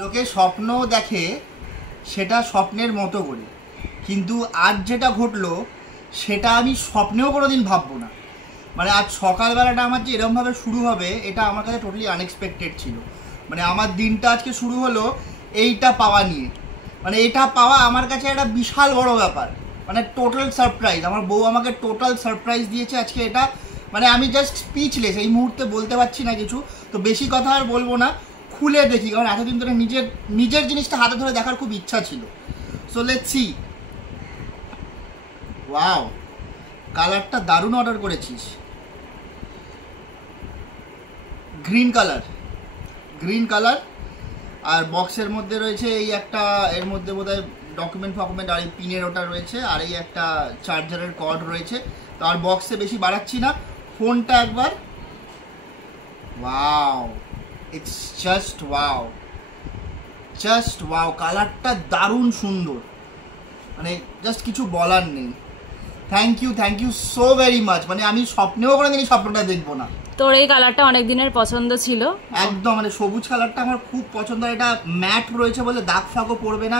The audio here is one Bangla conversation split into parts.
লোকে স্বপ্ন দেখে সেটা স্বপ্নের মতো করে, কিন্তু আজ যেটা ঘটলো সেটা আমি স্বপ্নেও কোনোদিন ভাববো না। মানে আজ সকালবেলাটা আমার যে এরকমভাবে শুরু হবে এটা আমার কাছে টোটালি আনএক্সপেক্টেড ছিল। মানে আমার দিনটা আজকে শুরু হলো এইটা পাওয়া নিয়ে। মানে এটা পাওয়া আমার কাছে একটা বিশাল বড় ব্যাপার, মানে টোটাল সারপ্রাইজ। আমার বউ আমাকে টোটাল সারপ্রাইজ দিয়েছে আজকে। এটা মানে আমি জাস্ট স্পিচলেস, এই মুহূর্তে বলতে পারছি না কিছু। তো বেশি কথা আর বলবো না, খুলে দেখি, কারণ এতদিন ধরে নিজের জিনিসটা হাতে ধরে দেখার খুব ইচ্ছা ছিল। So let's see. ওয়াও, কালারটা দারুণ অর্ডার করেছিস, গ্রিন কালার। আর বক্সের মধ্যে রয়েছে এই একটা, এর মধ্যে বোধহয় ডকুমেন্ট আর এই পিনের ওটা রয়েছে, আর এই একটা চার্জারের কর্ড রয়েছে। তো আর বক্সে বেশি বাড়াচ্ছি না, ফোনটা একবার। ওয়াও, ইটস জাস্ট ওয়াও, কালারটা দারুণ সুন্দর, মানে জাস্ট কিছু বলার নেই। Thank you so very much. মানে আমি স্বপ্নেও কোনোদিন এই স্বপ্নটা দেখবো না। তোর এই কালারটা অনেক দিনের পছন্দ ছিল একদম, মানে সবুজ কালারটা আমার খুব পছন্দ। এটা ম্যাট রয়েছে বলে দাগ ফাগও পড়বে না।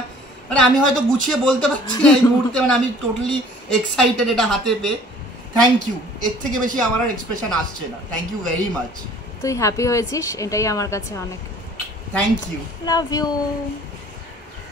মানে আমি হয়তো গুছিয়ে বলতে পারছি না এই মুহূর্তে, মানে আমি টোটালি এক্সাইটেড এটা হাতে পেয়ে। থ্যাংক ইউ, এর থেকে বেশি আমার আর এক্সপ্রেশন আসছে না। Thank you very much. তুই হ্যাপি হয়েছিস, এটাই আমার কাছে অনেক। Thank you, love you.